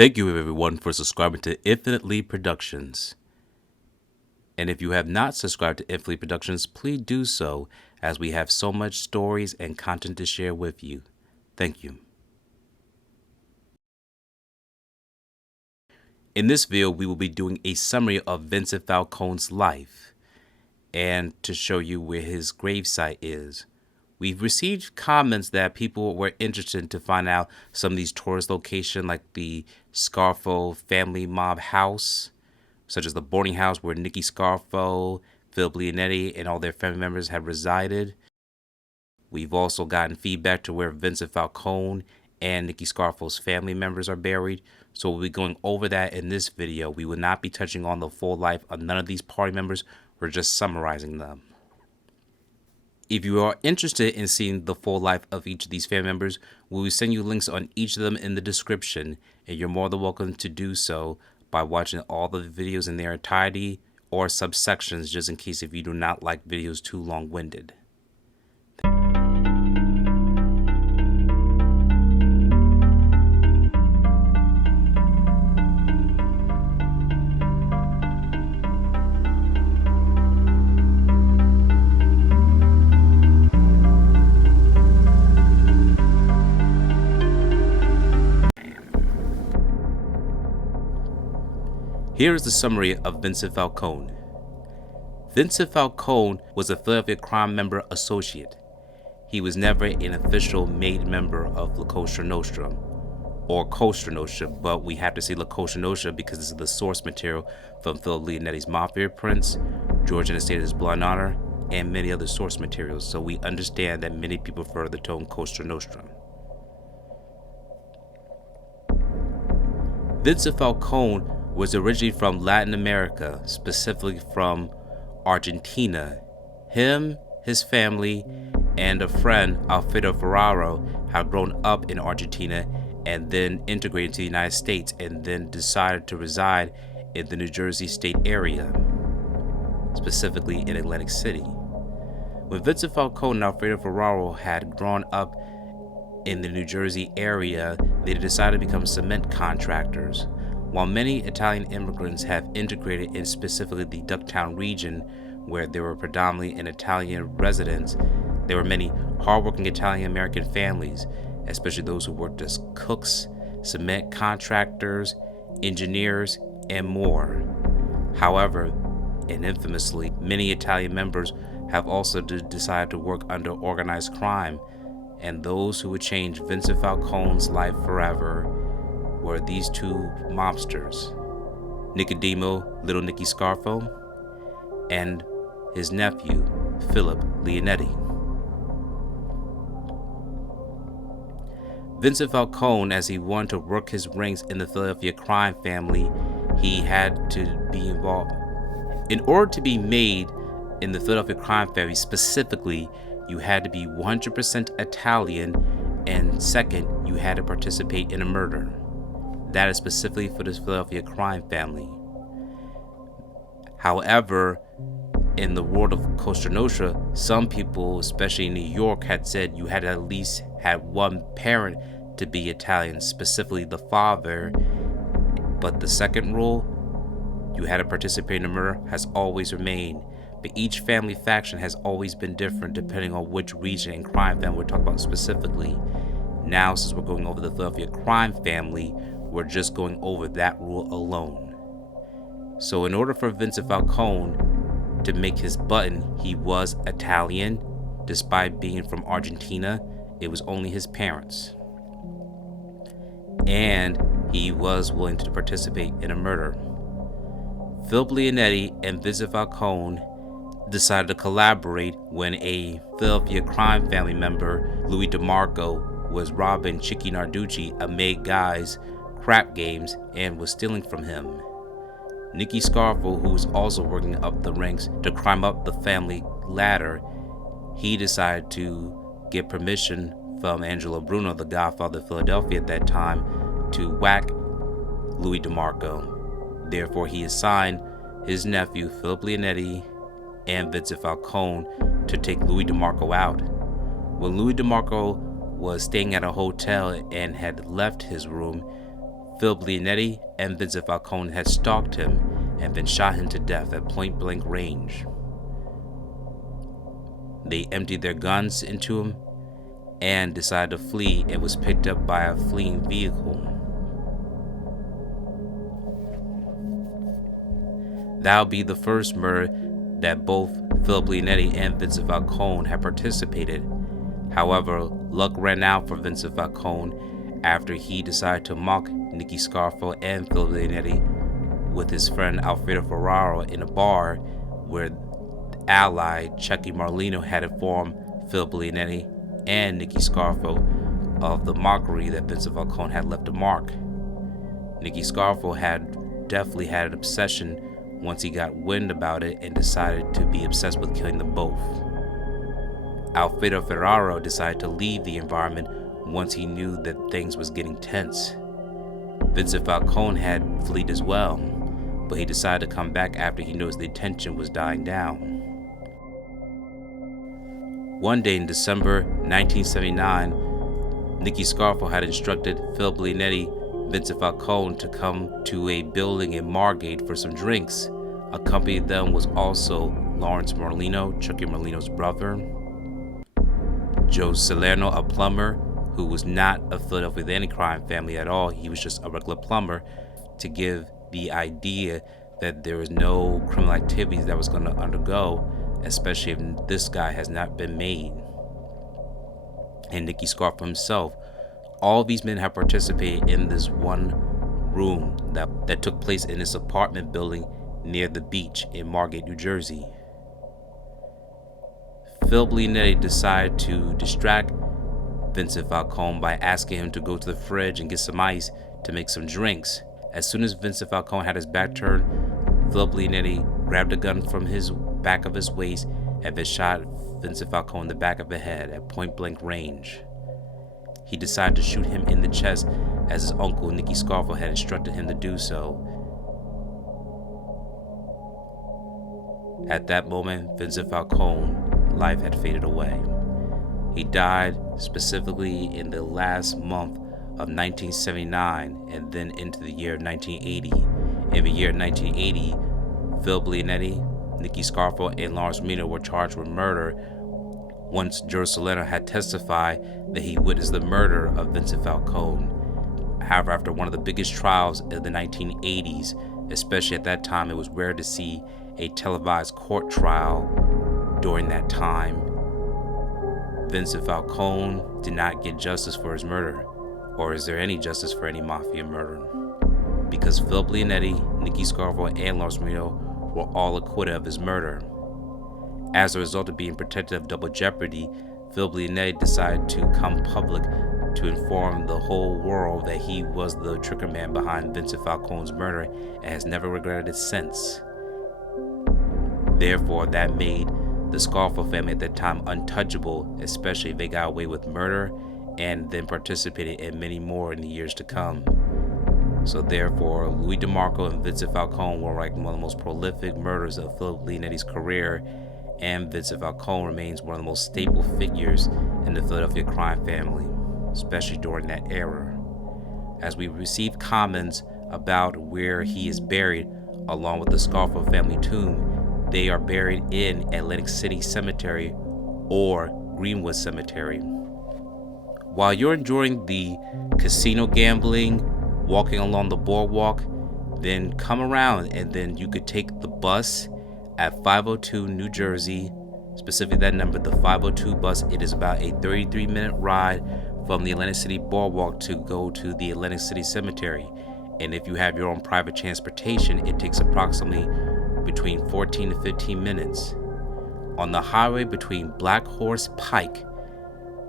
Thank you everyone for subscribing to Infinite Lead Productions. And if you have not subscribed to Infinite Lead Productions, please do so, as we have so much stories and content to share with you. Thank you. In this video, we will be doing a summary of Vincent Falcone's life and to show you where his gravesite is. We've received comments that people were interested to find out some of these tourist locations like the Scarfo family mob house, such as the boarding house where Nicky Scarfo, Philip Leonetti, and all their family members have resided. We've also gotten feedback to where Vincent Falcone and Nicky Scarfo's family members are buried, so we'll be going over that in this video. We will not be touching on the full life of none of these party members, we're just summarizing them. If you are interested in seeing the full life of each of these family members, we will send you links on each of them in the description, and you're more than welcome to do so by watching all the videos in their entirety or subsections, just in case if you do not like videos too long-winded. Here is the summary of Vincent Falcone. Vincent Falcone was a Philadelphia crime member associate. He was never an official made member of La Cosa Nostra, or Cosa Nostra, but we have to say La Cosa Nostra because this is the source material from Philip Leonetti's Mafia prints, George and the State of His Blood and Honor, and many other source materials, so we understand that many people prefer the term Cosa Nostra. Vincent Falcone was originally from Latin America, specifically from Argentina. Him, his family, and a friend, Alfredo Ferraro, had grown up in Argentina and then integrated to the United States and then decided to reside in the New Jersey state area, specifically in Atlantic City. When Vincent Falcone and Alfredo Ferraro had grown up in the New Jersey area, they decided to become cement contractors. While many Italian immigrants have integrated in specifically the Ducktown region, where there were predominantly an Italian residents, there were many hardworking Italian-American families, especially those who worked as cooks, cement contractors, engineers, and more. However, and infamously, many Italian members have also decided to work under organized crime, and those who would change Vincent Falcone's life forever were these two mobsters, Nicodemo Little Nicky Scarfo and his nephew, Philip Leonetti. Vincent Falcone, as he wanted to work his ranks in the Philadelphia crime family, he had to be involved. In order to be made in the Philadelphia crime family specifically, you had to be 100% Italian, and second, you had to participate in a murder. That is specifically for this Philadelphia crime family. However, in the world of Cosa Nostra, some people, especially in New York, had said you had to at least have one parent to be Italian, specifically the father. But the second rule, you had to participate in a murder, has always remained. But each family faction has always been different depending on which region and crime family we're talking about specifically. Now, since we're going over the Philadelphia crime family, we're just going over that rule alone. So in order for Vincent Falcone to make his button, he was Italian. Despite being from Argentina, it was only his parents. And he was willing to participate in a murder. Philip Leonetti and Vincent Falcone decided to collaborate when a Philadelphia crime family member, Louis DeMarco, was robbing Chicky Narducci, a May Guy's crap games, and was stealing from him. Nicky Scarfo, who was also working up the ranks to climb up the family ladder, he decided to get permission from Angelo Bruno, the godfather of Philadelphia at that time, to whack Louis DeMarco. Therefore, he assigned his nephew, Philip Leonetti, and Vincent Falcone to take Louis DeMarco out. When Louis DeMarco was staying at a hotel and had left his room, Phil Blianetti and Vincent Falcone had stalked him and then shot him to death at point-blank range. They emptied their guns into him and decided to flee, and was picked up by a fleeing vehicle. That would be the first murder that both Phil Blianetti and Vincent Falcone had participated. However, luck ran out for Vincent Falcone after he decided to mock Nicky Scarfo and Phil Blianetti with his friend Alfredo Ferraro in a bar where ally Chucky Marlino had informed Phil Blianetti and Nicky Scarfo of the mockery that Vincent Falcone had left a mark. Nicky Scarfo had definitely had an obsession once he got wind about it and decided to be obsessed with killing them both. Alfredo Ferraro decided to leave the environment once he knew that things was getting tense. Vincent Falcone had fled as well, but he decided to come back after he noticed the tension was dying down. One day in December 1979, Nicky Scarfo had instructed Phil Blianetti, Vincent Falcone to come to a building in Margate for some drinks. Accompanying them was also Lawrence Marlino, Chucky Marlino's brother, Joe Salerno, a plumber who was not affiliated with any crime family at all. He was just a regular plumber, to give the idea that there was no criminal activities that was going to undergo, especially if this guy has not been made. And Nicky Scarfo himself. All these men have participated in this one room that took place in this apartment building near the beach in Margate, New Jersey. Phil Blianetti decided to distract Vincent Falcone by asking him to go to the fridge and get some ice to make some drinks. As soon as Vincent Falcone had his back turned, Phil Blianetti grabbed a gun from his back of his waist and then shot Vincent Falcone in the back of the head at point-blank range. He decided to shoot him in the chest as his uncle Nicky Scarfo had instructed him to do so. At that moment, Vincent Falcone's life had faded away. He died specifically in the last month of 1979 and then into the year 1980. In the year 1980, Phil Blianetti, Nicky Scarfo, and Lawrence Marlino were charged with murder once Joe Salerno had testified that he witnessed the murder of Vincent Falcone. However, after one of the biggest trials of the 1980s, especially at that time, it was rare to see a televised court trial during that time. Vincent Falcone did not get justice for his murder. Or is there any justice for any mafia murder? Because Phil Blianetti, Nicky Scarfo, and Lawrence Marlino were all acquitted of his murder. As a result of being protected of double jeopardy, Phil Blianetti decided to come public to inform the whole world that he was the trigger man behind Vincent Falcone's murder and has never regretted it since. Therefore, that made the Scarfo family at that time untouchable, especially if they got away with murder and then participated in many more in the years to come. So therefore, Louis DeMarco and Vincent Falcone were like one of the most prolific murders of Phil Blianetti's career, and Vincent Falcone remains one of the most staple figures in the Philadelphia crime family, especially during that era. As we receive comments about where he is buried, along with the Scarfo family tomb, they are buried in Atlantic City Cemetery or Greenwood Cemetery. While you're enjoying the casino gambling, walking along the boardwalk, then come around and then you could take the bus at 502 New Jersey, specifically that number, the 502 bus. It is about a 33-minute ride from the Atlantic City boardwalk to go to the Atlantic City Cemetery. And if you have your own private transportation, it takes approximately between 14 to 15 minutes. On the highway between Black Horse Pike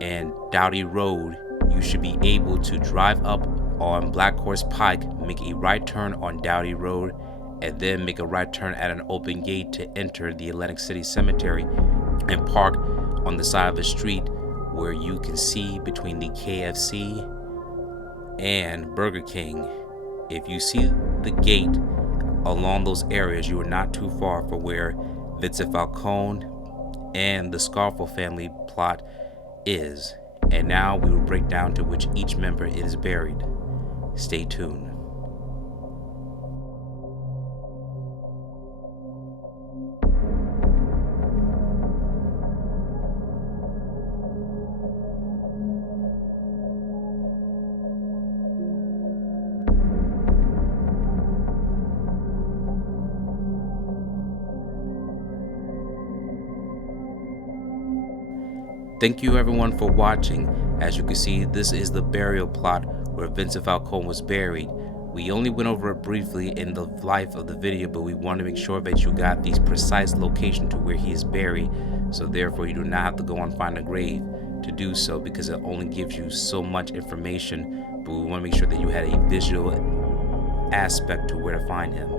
and Doughty Road, you should be able to drive up on Black Horse Pike, make a right turn on Doughty Road, and then make a right turn at an open gate to enter the Atlantic City Cemetery and park on the side of the street where you can see between the KFC and Burger King. If you see the gate along those areas, you are not too far from where Vincent Falcone and the Scarfo family plot is. And now we will break down to which each member is buried. Stay tuned. Thank you everyone for watching. As you can see, this is the burial plot where Vincent Falcone was buried. We only went over it briefly in the life of the video, but we want to make sure that you got the precise location to where he is buried, so therefore you do not have to go and find a grave to do so, because it only gives you so much information. But we want to make sure that you had a visual aspect to where to find him,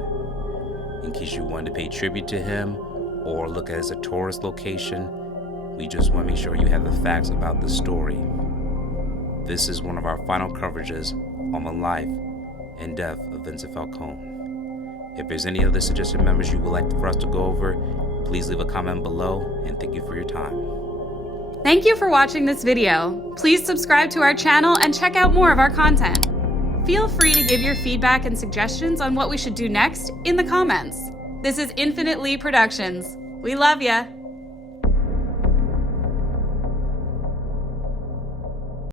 in case you wanted to pay tribute to him or look at it as a tourist location. We just want to make sure you have the facts about the story. This is one of our final coverages on the life and death of Vincent Falcone. If there's any other suggested members you would like for us to go over, please leave a comment below, and thank you for your time. Thank you for watching this video. Please subscribe to our channel and check out more of our content. Feel free to give your feedback and suggestions on what we should do next in the comments. This is Infinite Lee Productions. We love ya!